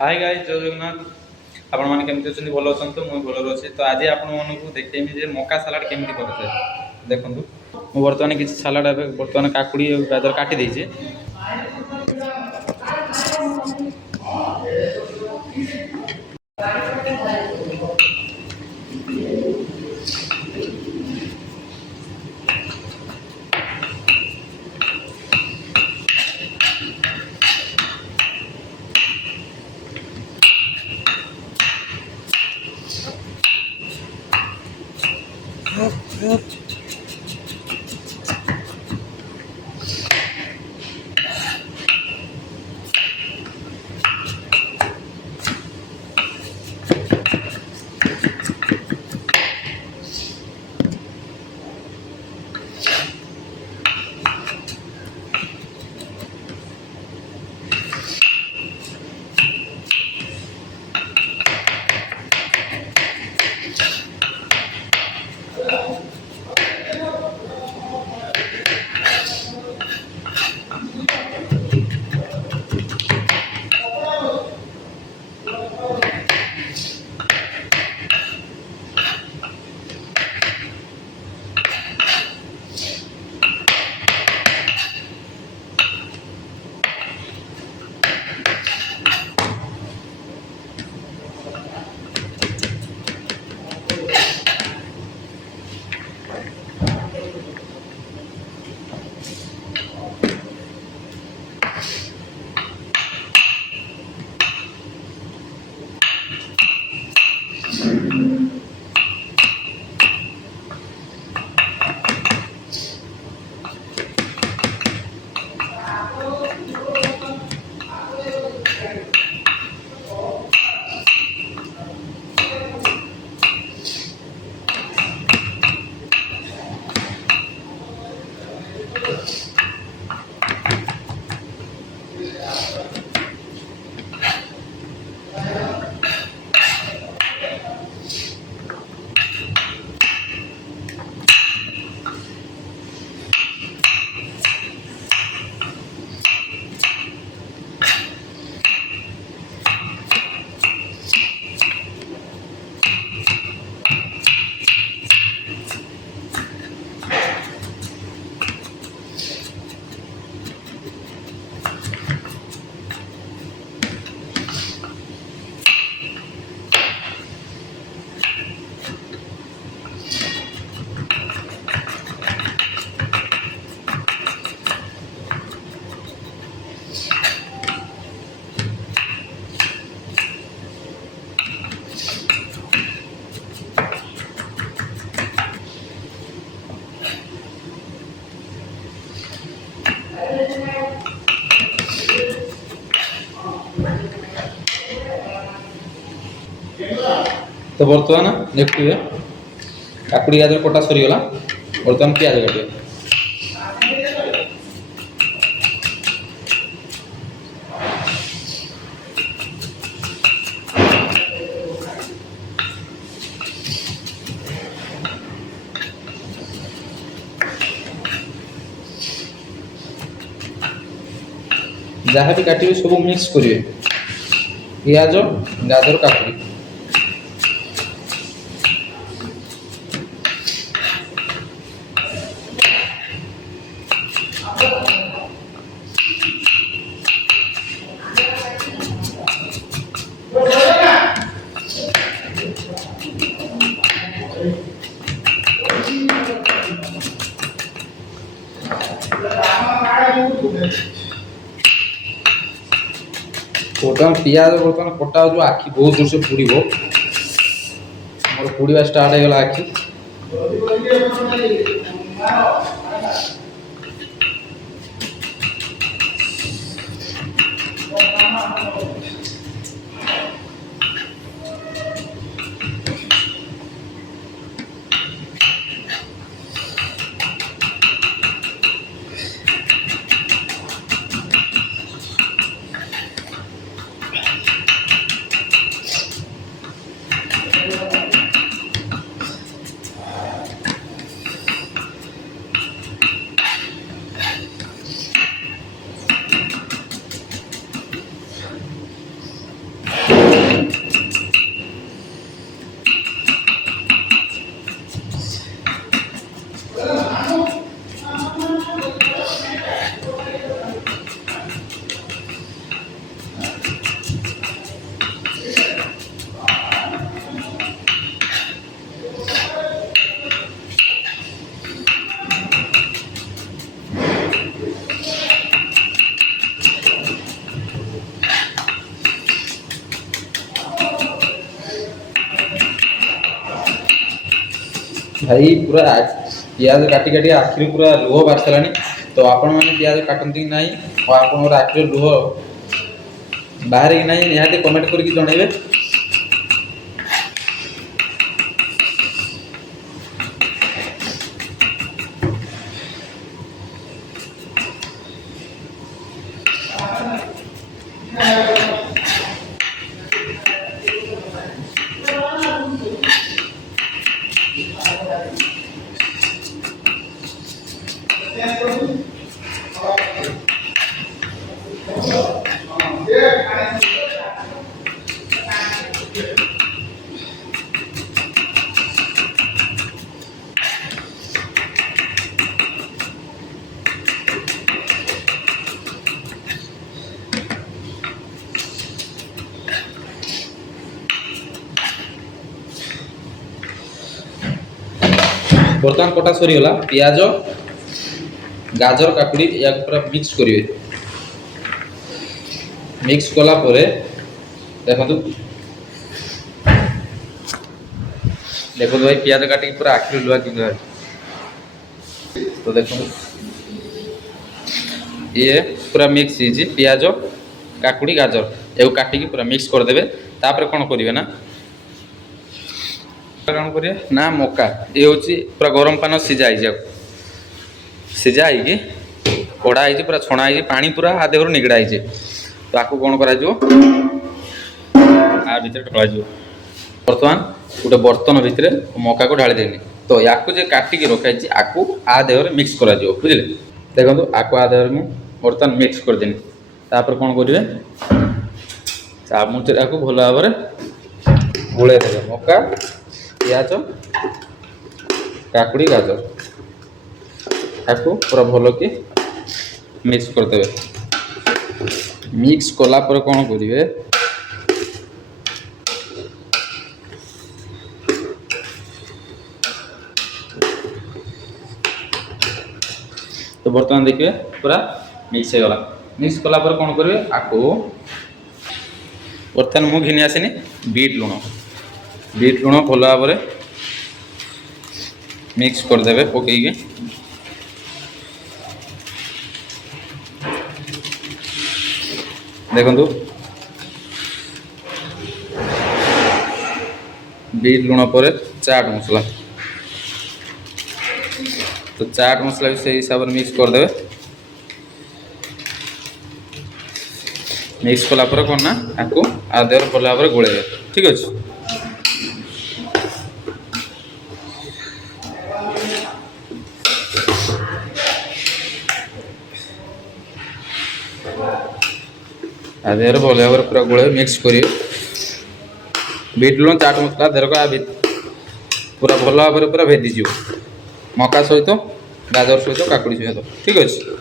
Hi guys, जय जगन्नाथ। आपण माने केमति अछन? भलो अछन तो? मु भलो अछि। तो आज आपण मानकु देखेमी जे मका सलाड केमति करथे देखंतु। मु वर्तमान किछ सलाड एबे वर्तमान काकुडी और गाजर काटि देछि। तो बर्तमान देखिए काकुड़ी गाजर कटा सरीगला। बर्तमान प्याज काटिए। जहाँ भी काटिए सब मिक्स करिए, पियाज गाजर काकुड़ी। बर्तमान पियाज बर्तमान कटा जो आखि बहुत जोर से पुड़ब मोर पुड़ा स्टार्ट हो गला आखि। भाई पूरा पियाज काटी काटी आखिरी पूरा लुह बाहर सारानी। तो आपण मैंने पियाज काटती कि नहीं और आप आखिर लुह बाहर कि नहीं निहाती कमेंट करके जनइबे। बर्तमान कटा सरीगला पियाज गाजर काकुड़ी या पूरा मिक्स करेंगे। मिक्स कला परे देखो देखो भाई पियाज काटिक पूरा आखिर लुआ कि तो देखो ये पूरा मिक्स हो पियाज काकुड़ी गाजर ये काटिक पूरा मिक्स करदे। तापर कौन करेंगे ना कौन करें ना मका ये हूँ पूरा गरम पान सीझा सीझा है कड़ा है पूरा छणा है पानी पूरा आ देहर निगड़ा है। तो आपको कौन कर ढल बर्तमान गोटे बर्तन भितर मका को ढाली देनी। तो या काटिक रखाई आपको आ देहर मिक्स कर बुझे। देखो आपको आ देहर मुझे बर्तमान मिक्स करदेनी। तापर कौन करेंगे चामच भल भाव में गोले देवे मका पियाज काकुड़ी गाजर आपको पूरा भल कि मिक्स करदे। मिक्स कला पर कौन करेंगे तो बर्तमान देखिए पूरा मिक्स हो गला। मिक्स कला पर कौन करेंगे आपको बर्तमान मुझे घिनी आसनी बीट लुण भल भाव में मिक्स करदे पकईके। देखु बीट लुण पर चाट मसला तो चाट मसला भी से हिसाब से मिक्स करदे। मिक्स कला पर कौन ना आपको आदेर भल भाव में गोले ठीक अच्छे। आदेर भल भाव पूरा गोले मिक्स करिए। बीट लुण चाट मसला देर को पूरा भल भाव में पूरा भेदी मका सहित गाजर सहित काकुड़ी सहित ठीक अच्छे।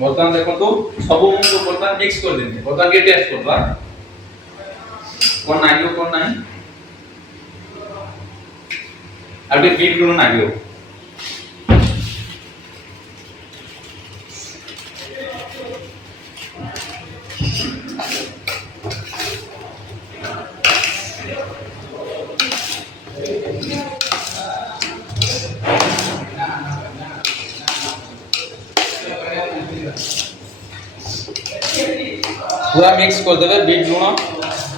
बर्तमान देखो सब बर्तमान मिक्स कर देंगे। बर्तमान के टेस्ट करवा कौन नागियो कौन नहीं आगे बीट लुण नागियो। पूरा मिक्स कर देवे बीट लुण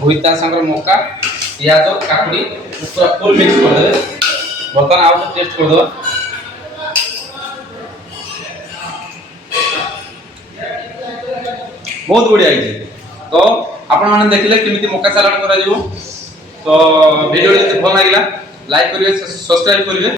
भुईता संगर मका पियाज काकुड़ी पूरा फुल मिक्स कर देवे। बर्तमान आउ टेस्ट कर दो बहुत बढ़िया है। तो आपण माने देखिले केमिति मका सलाड करा जिवो। तो वीडियो जदि भल लागिला लाइक करिवे सब्सक्राइब करिवे।